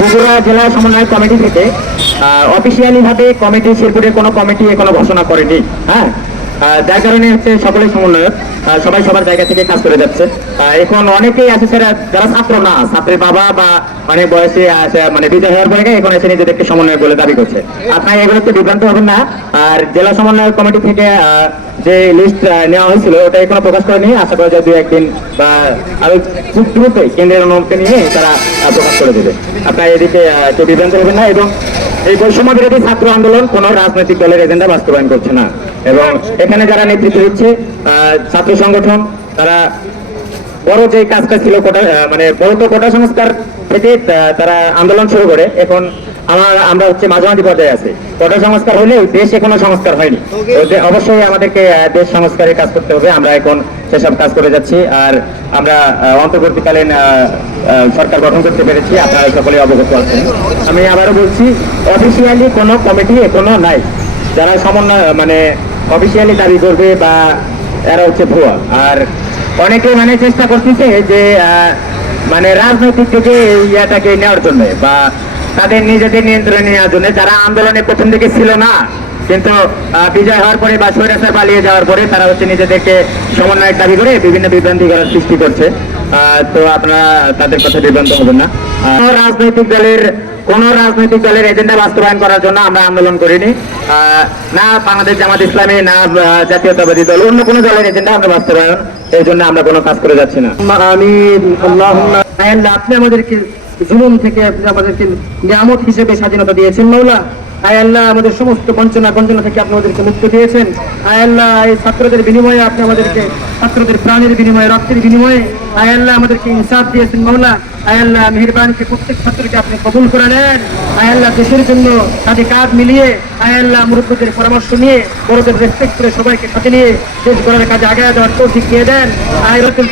বগুড়া জেলা সমন্বয় কমিটি থেকে অফিসিয়ালি ভাবে কমিটি কোনো কমিটি এখনও ঘোষণা করেনি হ্যাঁ? যার কারণে হচ্ছে সকলে সমন্বয়ক সবাই সবার জায়গা থেকে কাজ করে যাচ্ছে। এখন অনেকেই আছে যারা ছাত্র না, ছাত্রের বাবা বা অনেক বয়সে মানে বিদায় হওয়ার পরে এখন এসে নিজেদেরকে সমন্বয় বলে দাবি করছে। আপনার এগুলোতে বিভ্রান্ত হবেন না। আর জেলা সমন্বয় কমিটি থেকে যে লিস্ট নেওয়া হয়েছিল, ওটা এখনও প্রকাশ করেনি। আশা করা যায় দু একদিন বা আরও খুব দ্রুতই কেন্দ্রের অনুমতি নিয়ে তারা প্রকাশ করে দেবে। আপনার এদিকে একটু বিভ্রান্ত হবেন না এবং এই বৈষম্য বিরোধী ছাত্র আন্দোলন কোন রাজনৈতিক দলের এজেন্ডা বাস্তবায়ন করছে না। এবং এখানে যারা নেতৃত্ব দিচ্ছে ছাত্র সংগঠন, তারা বড় যে কাজটা ছিল কোটা মানে বড় তো কোটা সংস্কার থেকে তারা আন্দোলন শুরু করে। এখন আমার আমরা হচ্ছে মাঝামাঝি পর্যায়ে আছি। কোটা সংস্কার হলেও দেশ এখনও সংস্কার হয়নি। অবশ্যই আমাদেরকে দেশ সংস্কারের কাজ করতে হবে। আমরা এখন সেসব কাজ করে যাচ্ছি। আর আমরা অন্তর্বর্তীকালীন সরকার গঠন করতে পেরেছি। আপনারা সকলে অবগত আছেন। আমি আবারও বলছি অফিসিয়ালি কোনো কমিটি এখনও নাই। যারা সমন্বয় মানে অফিসিয়ালি দাবি করবে বা এরা হচ্ছে ভুয়া। আর অনেকে মানে চেষ্টা করতেছে যে মানে রাজনৈতিক থেকে ইয়াটাকে নেওয়ার জন্য বা তাদের নিজেদের নিয়ন্ত্রণে নেওয়ার জন্য। যারা আন্দোলনে প্রথম দিকে ছিল না, কিন্তু বিজয় হওয়ার পরে বা স্বৈরাচার পালিয়ে যাওয়ার পরে তারা হচ্ছে নিজেদেরকে সমন্বয়ের দাবি করে বিভিন্ন বিভ্রান্তি করার সৃষ্টি করছে। তো আপনারা তাদের কথা বিভ্রান্ত হবেন না। রাজনৈতিক দলের কোন রাজনৈতিক দলের এজেন্ডা বাস্তবায়ন করার জন্য আমরা আন্দোলন করিনি। না বাংলাদেশ জামাত ইসলামী না জাতীয়তাবাদী দল অন্য কোনো দলের এজেন্ডা আমরা বাস্তবায়ন এই জন্য আমরা কোনো কাজ করে যাচ্ছি না। আমি আপনি আমাদেরকে জুলুম থেকে আপনি আমাদেরকে নিয়ামত হিসেবে স্বাধীনতা দিয়েছেন মৌলা আয় আল্লাহ আমাদের সমস্ত বঞ্চনা গঞ্জনা থেকে আপনি আমাদেরকে মুক্তি দিয়েছেন। আয় আল্লাহ এই ছাত্রদের বিনিময়ে আপনি আমাদেরকে ছাত্রদের প্রাণের বিনিময়ে, রক্তের বিনিময়ে আয় আল্লাহ আমাদেরকে ইনসাফ দিয়েছেন মৌলা আয় আল্লাহ মেহরবানিকে প্রত্যেক ছাত্রকে আপনি কবুল করে নেন। আয় আল্লাহ দেশের জন্য কাজে কাজ মিলিয়ে, আয় আল্লাহ মুরব্বীদের পরামর্শ নিয়ে, বড়দের রেসপেক্ট করে সবাইকে সাথে নিয়ে দেশ গড়ার কাজে আগে যাওয়ার তৌফিক দিয়ে দেন। আয় রতুল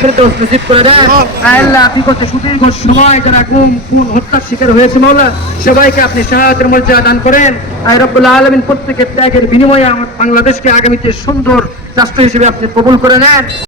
করে দেন। আয় আল্লাহ আপনি বিগত সুদীর্ঘ সময় যারা গুম, খুন, হত্যার শিকার হয়েছে মাওলা, সবাইকে আপনি সহায়তার মর্যাদা দান করেন। রব্বুল আলমিন প্রত্যেকের ত্যাগের বিনিময়ে আমার বাংলাদেশকে আগামীতে সুন্দর রাষ্ট্র হিসেবে আপনি কবুল করে নেন।